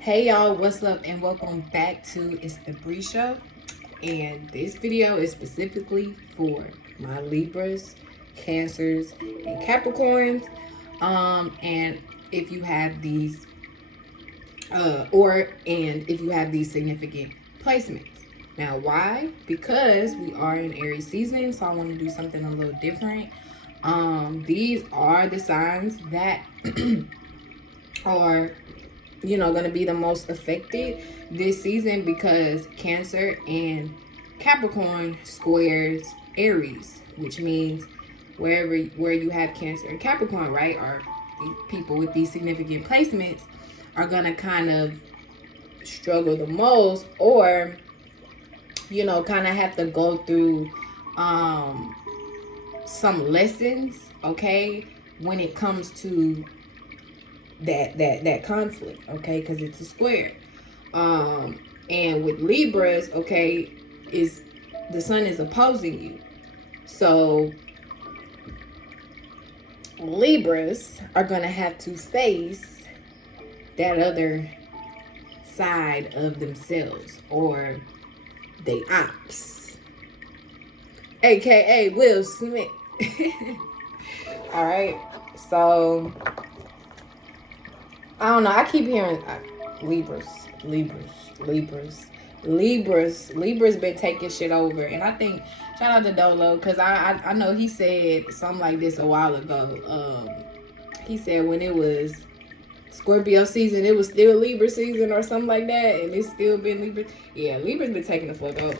Hey y'all, what's up and welcome back to It's the Bree Show. And this video is specifically for my Libras, Cancers, and Capricorns. And if you have these if you have these significant placements. Now why? Because we are in Aries season, so I want to do something a little different. These are the signs that are going to be the most affected this season because Cancer and Capricorn squares Aries, which means where you have Cancer and Capricorn, right, or people with these significant placements are going to kind of struggle the most, or kind of have to go through some lessons, okay, when it comes to that conflict, okay, because it's a square. And with Libras, okay, is the sun is opposing you, so Libras are gonna have to face that other side of themselves, or they ops, aka Will Smith. All right, so I don't know. I keep hearing Libras been taking shit over, and I think shout out to Dolo because I know he said something like this a while ago. He said when it was Scorpio season, it was still Libra season or something like that, and it's still been Libra. Yeah, Libra's been taking the fuck over.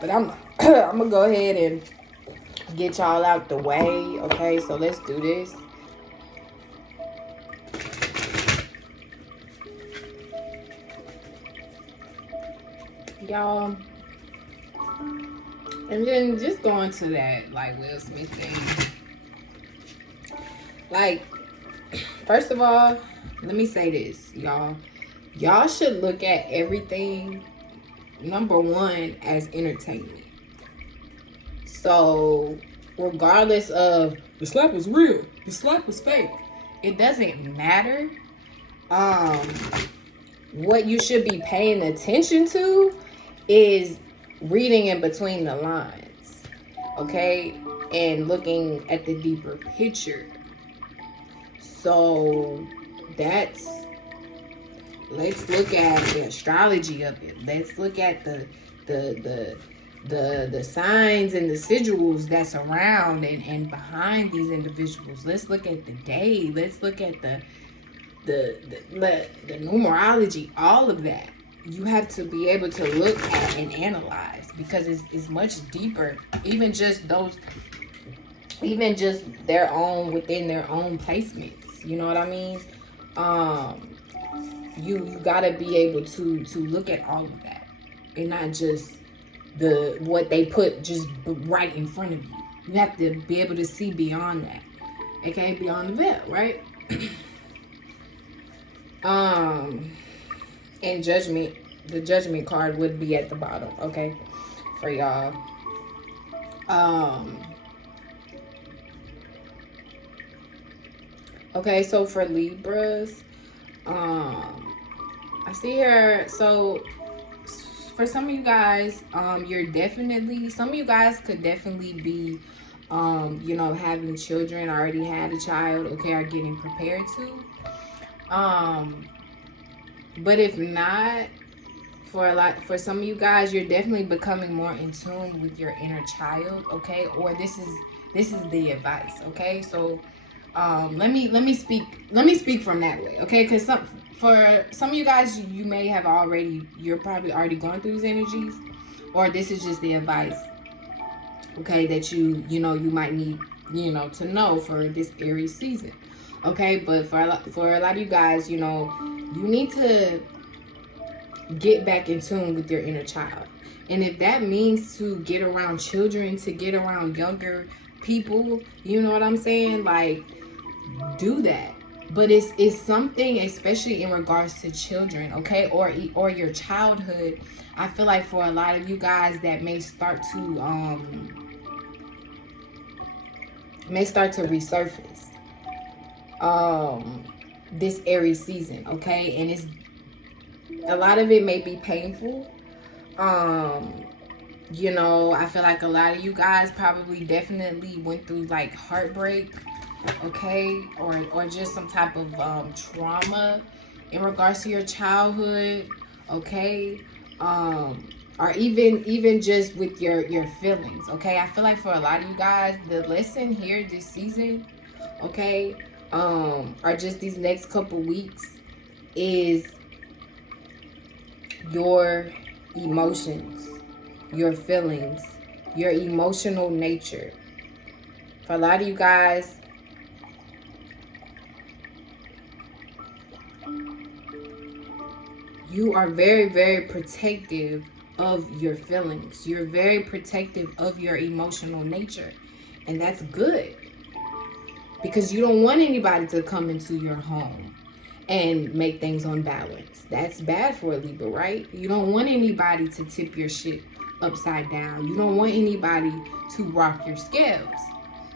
But I'm gonna go ahead and get y'all out the way. Okay, so let's do this. Y'all, and then just going to that like Will Smith thing. Like, first of all, let me say this, y'all should look at everything, number one, as entertainment. So regardless of the slap was real, the slap was fake, it doesn't matter. What you should be paying attention to is reading in between the lines, okay, and looking at the deeper picture. So let's look at the astrology of it. Let's look at the signs and the sigils that's around and behind these individuals. Let's look at the day. Let's look at the numerology, all of that. You have to be able to look at and analyze because it's much deeper. Even just their own, within their own placements. You know what I mean? You gotta be able to look at all of that and not just what they put just right in front of you. You have to be able to see beyond that, okay, beyond the veil, right? And judgment, the judgment card would be at the bottom, okay, for y'all. Okay, so for Libras, I see here, so for some of you guys, some of you guys could definitely be, having children, already had a child, okay, are getting prepared to. But if not, for some of you guys, you're definitely becoming more in tune with your inner child, okay? Or this is the advice, okay? So let me speak from that way, okay? Because for some of you guys, you're probably already going through these energies, or this is just the advice, okay, that you might need to know for this Aries season, okay? But for a lot of you guys, you need to get back in tune with your inner child. And if that means to get around children, to get around younger people, you know what I'm saying? Like, do that. But it's something, especially in regards to children, okay? Or your childhood. I feel like for a lot of you guys that may start to resurface. this Aries season, okay? And it's a lot of it may be painful. You know, I feel like a lot of you guys probably definitely went through like heartbreak, okay, or just some type of trauma in regards to your childhood, okay, or even just with your feelings, okay. I feel like for a lot of you guys, the lesson here this season, okay, or just these next couple weeks, is your emotions, your feelings, your emotional nature. For a lot of you guys, you are very, very protective of your feelings. You're very protective of your emotional nature. And that's good, because you don't want anybody to come into your home and make things unbalanced. That's bad for a Libra, right? You don't want anybody to tip your shit upside down. You don't want anybody to rock your scales.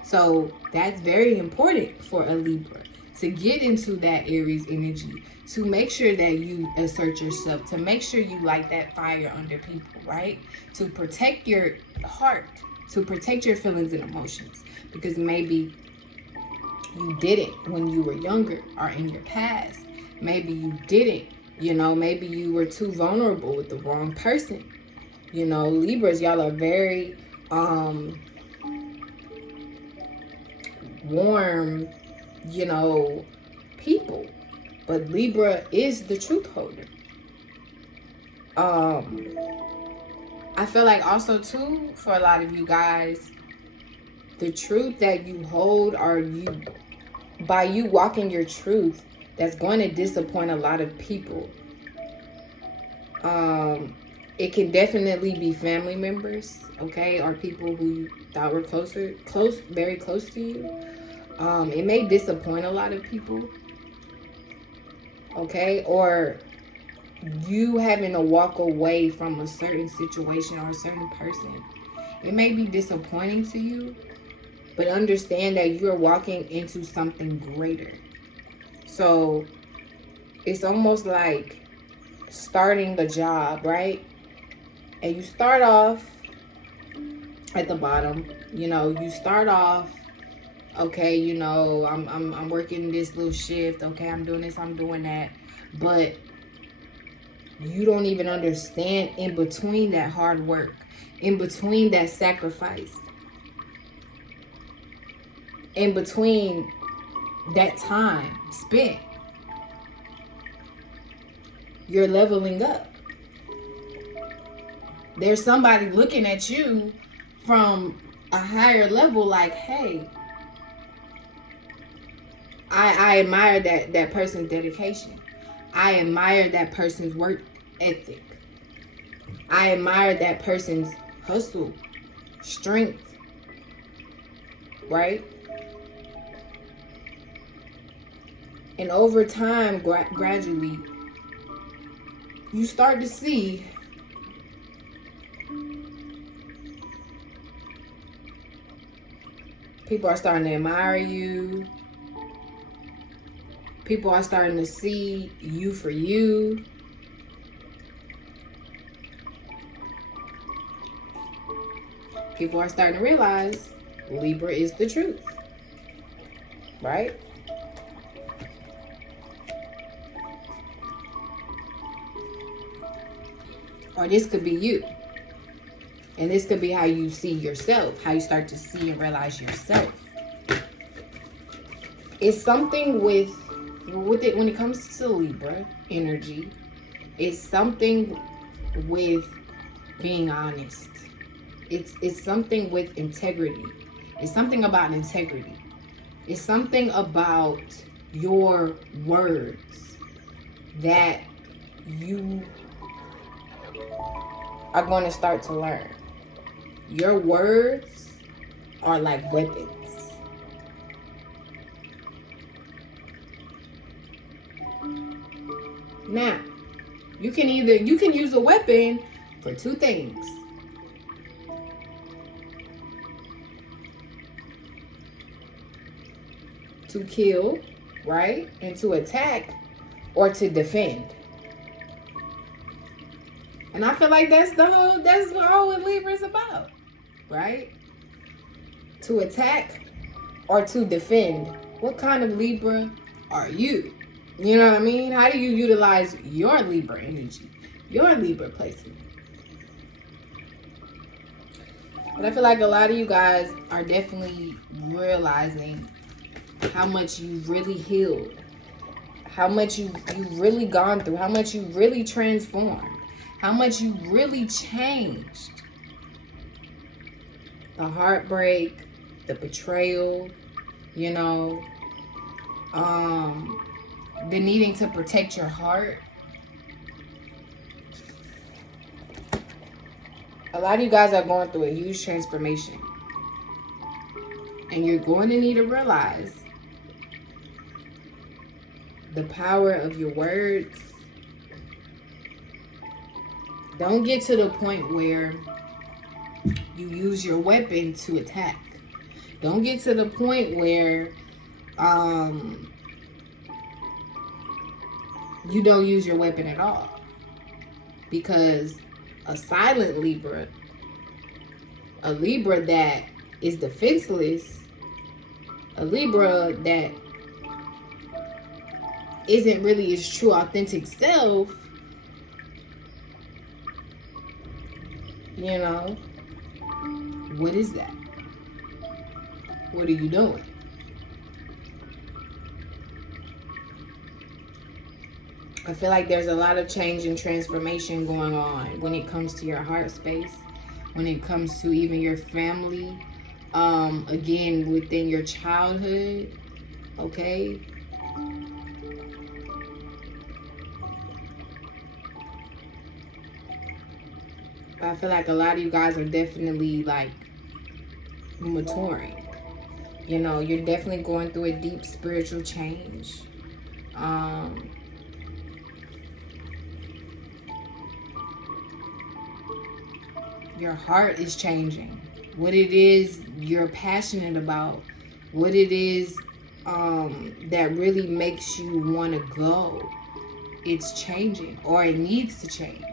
So that's very important for a Libra, to get into that Aries energy, to make sure that you assert yourself, to make sure you light that fire under people, right? To protect your heart, to protect your feelings and emotions, because maybe you didn't when you were younger or in your past. Maybe you didn't, you know, maybe you were too vulnerable with the wrong person. You know, Libras, y'all are very warm, you know, people. But Libra is the truth holder. I feel like also too, for a lot of you guys, the truth that you hold, or you, by you walking your truth, that's going to disappoint a lot of people. It can definitely be family members, okay, or people who you thought were very close to you. It may disappoint a lot of people, okay, or you having to walk away from a certain situation or a certain person. It may be disappointing to you, but understand that you're walking into something greater. So it's almost like starting a job, right? And you start off at the bottom. You know, you start off, okay, you know, I'm working this little shift, okay, I'm doing this, I'm doing that. But you don't even understand, in between that hard work, in between that sacrifice, in between that time spent, you're leveling up. There's somebody looking at you from a higher level, like, hey, I admire that person's dedication. I admire that person's work ethic. I admire that person's hustle, strength, right? And over time, gradually, you start to see people are starting to admire you. People are starting to see you for you. People are starting to realize Libra is the truth, right? Or this could be you. And this could be how you see yourself, how you start to see and realize yourself. It's something with it when it comes to Libra energy. It's something with being honest. It's something with integrity. It's something about integrity. It's something about your words that you are going to start to learn. Your words are like weapons. Now, you can use a weapon for two things. To kill right? And to attack or to defend. And I feel like that's what all Libra is about, right? To attack or to defend. What kind of Libra are you? You know what I mean? How do you utilize your Libra energy, your Libra placement? But I feel like a lot of you guys are definitely realizing how much you've really healed, how much you've really gone through, how much you really transformed, how much you really changed. The heartbreak, the betrayal, you know, the needing to protect your heart. A lot of you guys are going through a huge transformation. And you're going to need to realize the power of your words. Don't get to the point where you use your weapon to attack. Don't get to the point where you don't use your weapon at all. Because a silent Libra, a Libra that is defenseless, a Libra that isn't really its true authentic self, you know, what is that? What are you doing? I feel like there's a lot of change and transformation going on when it comes to your heart space, when it comes to even your family, again, within your childhood, okay? I feel like a lot of you guys are definitely like maturing. You know, you're definitely going through a deep spiritual change. Your heart is changing. What it is you're passionate about, what it is that really makes you want to go, it's changing, or it needs to change.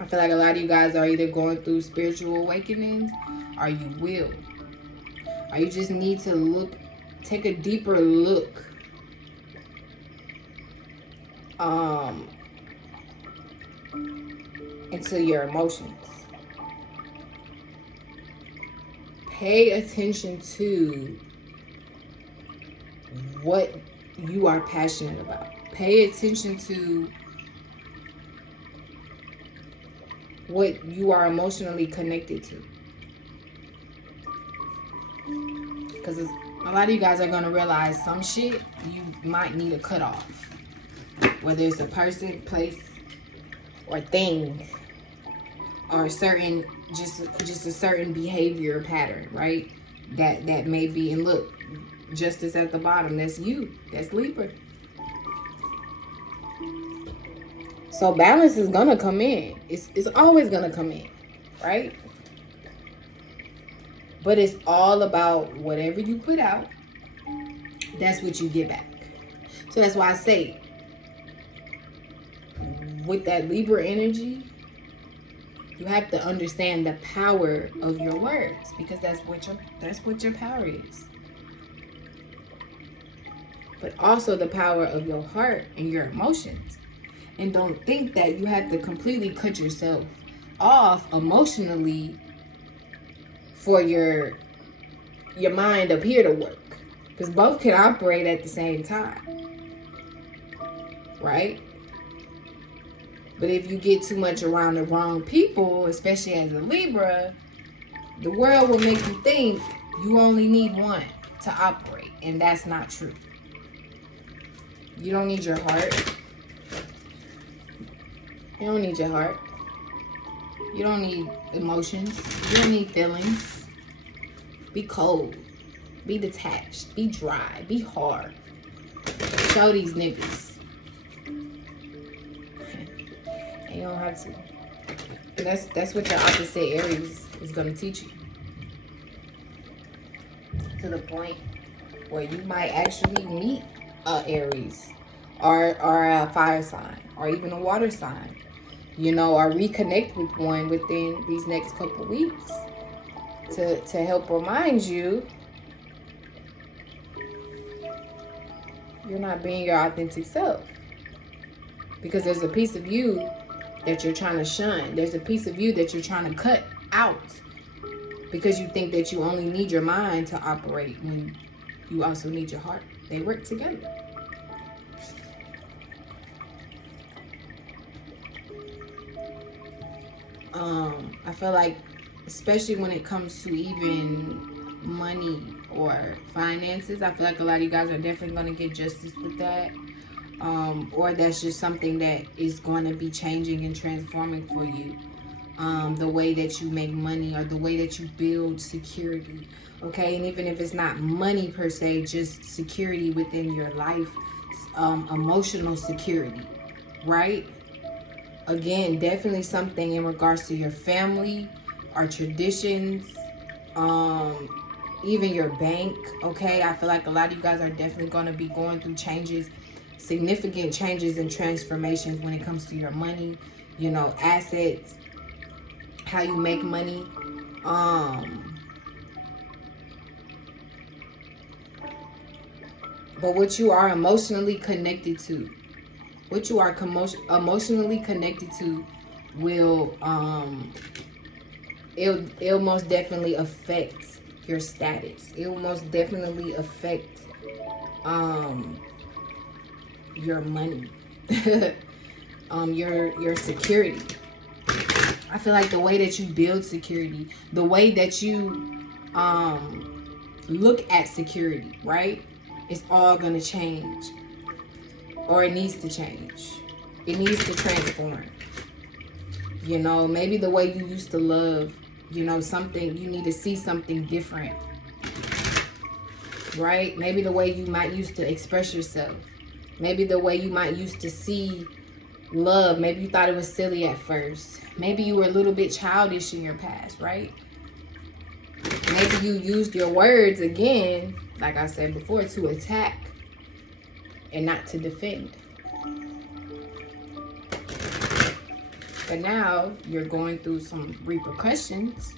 I feel like a lot of you guys are either going through spiritual awakenings, or you will. Or you just need to take a deeper look into your emotions. Pay attention to what you are passionate about. Pay attention to what you are emotionally connected to. Because a lot of you guys are going to realize some shit you might need to cut off. Whether it's a person, place, or thing, or certain just a certain behavior pattern, right? That may be, and look, justice at the bottom, that's you. That's Libra. So balance is gonna come in. It's always gonna come in, right? But it's all about whatever you put out, that's what you get back. So that's why I say, with that Libra energy, you have to understand the power of your words, because that's what your power is. But also the power of your heart and your emotions. And don't think that you have to completely cut yourself off emotionally for your mind up here to work. Because both can operate at the same time. Right? But if you get too much around the wrong people, especially as a Libra, the world will make you think you only need one to operate. And that's not true. You don't need your heart. You don't need your heart. You don't need emotions. You don't need feelings. Be cold. Be detached. Be dry. Be hard. Show these niggas. And you don't have to. And that's what your opposite Aries is going to teach you. to the point where you might actually meet a Aries or a fire sign or even a water sign, you know, or reconnect with one within these next couple weeks to help remind you you're not being your authentic self. Because there's a piece of you that you're trying to shun. There's a piece of you that you're trying to cut out because you think that you only need your mind to operate when you also need your heart. They work together. I feel like, especially when it comes to even money or finances, I feel like a lot of you guys are definitely going to get justice with that. Or that's just something that is going to be changing and transforming for you. The way that you make money or the way that you build security. Okay, and even if it's not money per se, just security within your life, emotional security, right? Again, definitely something in regards to your family, our traditions, even your bank. Okay, I feel like a lot of you guys are definitely going to be going through changes, significant changes and transformations when it comes to your money, you know, assets, how you make money. But what you are emotionally connected to, what you are emotionally connected to will it'll most definitely affect your status. It will most definitely affect your money. Your security. I feel like the way that you build security, the way that you look at security, right? It's all gonna change. Or it needs to change. It needs to transform. You know, maybe the way you used to love, you know, something, you need to see something different. Right? Maybe the way you might used to express yourself. Maybe the way you might used to see love. Maybe you thought it was silly at first. Maybe you were a little bit childish in your past, right? Maybe you used your words again, like I said before, to attack and not to defend. But now you're going through some repercussions.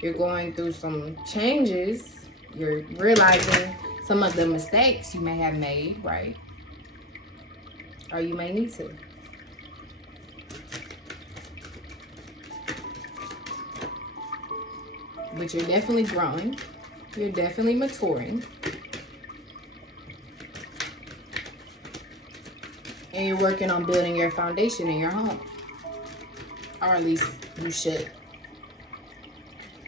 You're going through some changes. You're realizing some of the mistakes you may have made, right? Or you may need to. But you're definitely growing. You're definitely maturing. And you're working on building your foundation in your home. Or at least you should.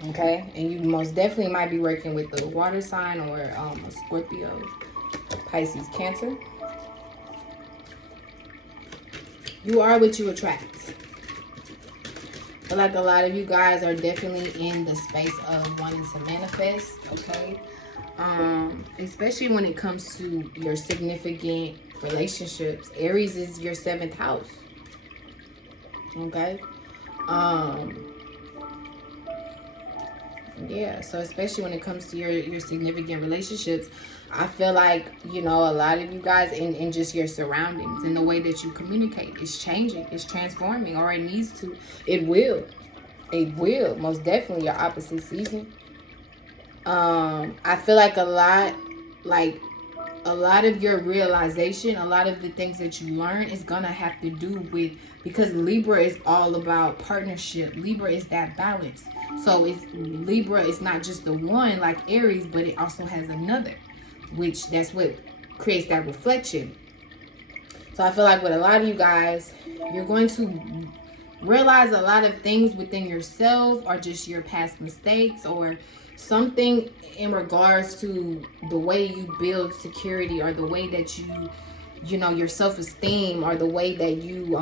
Okay? And you most definitely might be working with the water sign or a Scorpio, Pisces, Cancer. You are what you attract. I feel like a lot of you guys are definitely in the space of wanting to manifest, okay? Especially when it comes to your significant relationships. Aries is your 7th house. Okay? Yeah, so especially when it comes to your significant relationships, I feel like, you know, a lot of you guys in just your surroundings and the way that you communicate is changing, it's transforming, or it needs to. It will most definitely. Your opposite season. I feel like a lot of your realization, a lot of the things that you learn is gonna have to do with, because Libra is all about partnership. Libra is that balance. So Libra is not just the one like Aries, but it also has another, which that's what creates that reflection. So I feel like with a lot of you guys, you're going to realize a lot of things within yourself, or just your past mistakes, or something in regards to the way you build security, or the way that you know, your self-esteem, or the way that you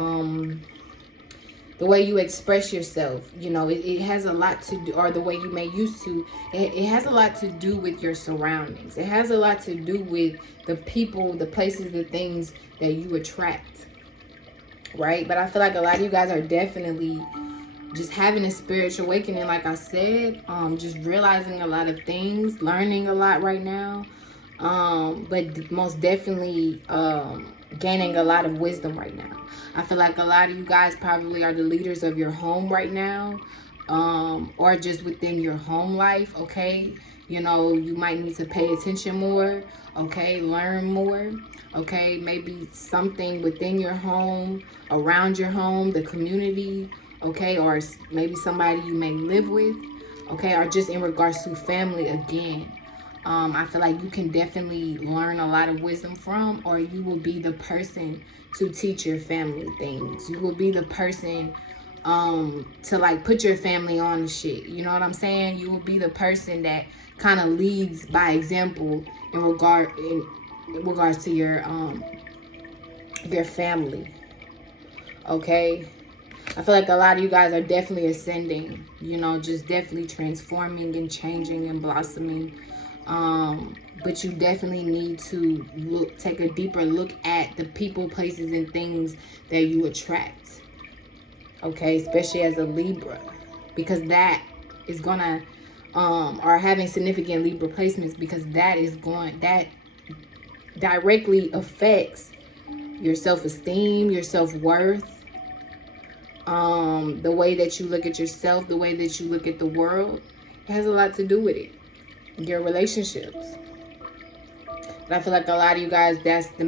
express yourself. You know, it has a lot to do, or the way you may used to, it has a lot to do with your surroundings. It has a lot to do with the people, the places, the things that you attract, right? But I feel like a lot of you guys are definitely just having a spiritual awakening, like I said, just realizing a lot of things, learning a lot right now, but most definitely gaining a lot of wisdom right now. I feel like a lot of you guys probably are the leaders of your home right now, or just within your home life, okay? You know, you might need to pay attention more, okay? Learn more, okay? Maybe something within your home, around your home, the community, okay? Or maybe somebody you may live with, okay? Or just in regards to family again. I feel like you can definitely learn a lot of wisdom from, or you will be the person to teach your family things. You will be the person to like put your family on the shit. You know what I'm saying? You will be the person that kind of leads by example in regards to your family. Okay? I feel like a lot of you guys are definitely ascending, you know, just definitely transforming and changing and blossoming. But you definitely need to take a deeper look at the people, places, and things that you attract. Okay, especially as a Libra, because that is gonna are having significant Libra placements, because that directly affects your self-esteem, your self-worth, the way that you look at yourself, the way that you look at the world. It has a lot to do with it. Your relationships. But I feel like a lot of you guys, that's the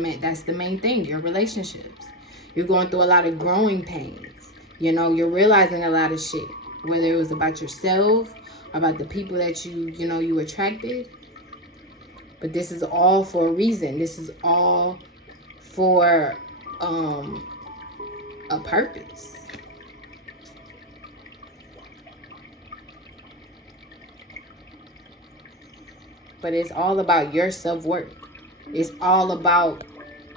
main thing, your relationships. You're going through a lot of growing pains. You know, you're realizing a lot of shit, whether it was about yourself, about the people that you attracted. But this is all for a reason. This is all for a purpose. But it's all about your self-worth. It's all about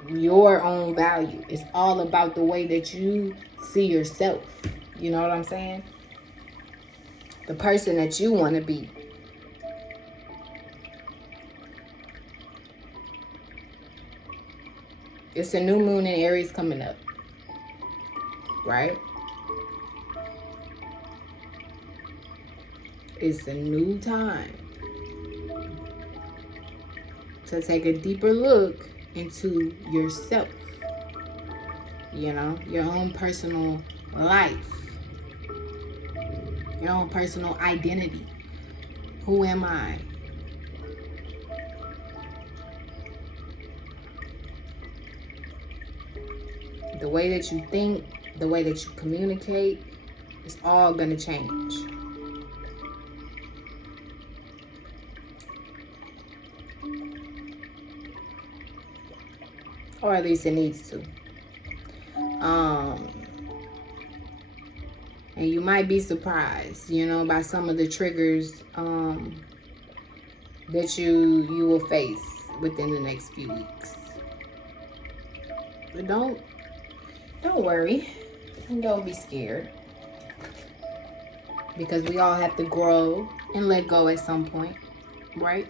your own value. It's all about the way that you see yourself. You know what I'm saying? The person that you want to be. It's a new moon in Aries coming up. Right? It's a new time to take a deeper look into yourself. You know, your own personal life, your own personal identity. Who am I? The way that you think, the way that you communicate, it's all gonna change. Or at least it needs to. And you might be surprised, you know, by some of the triggers that you will face within the next few weeks. But don't worry, and don't be scared, because we all have to grow and let go at some point, right?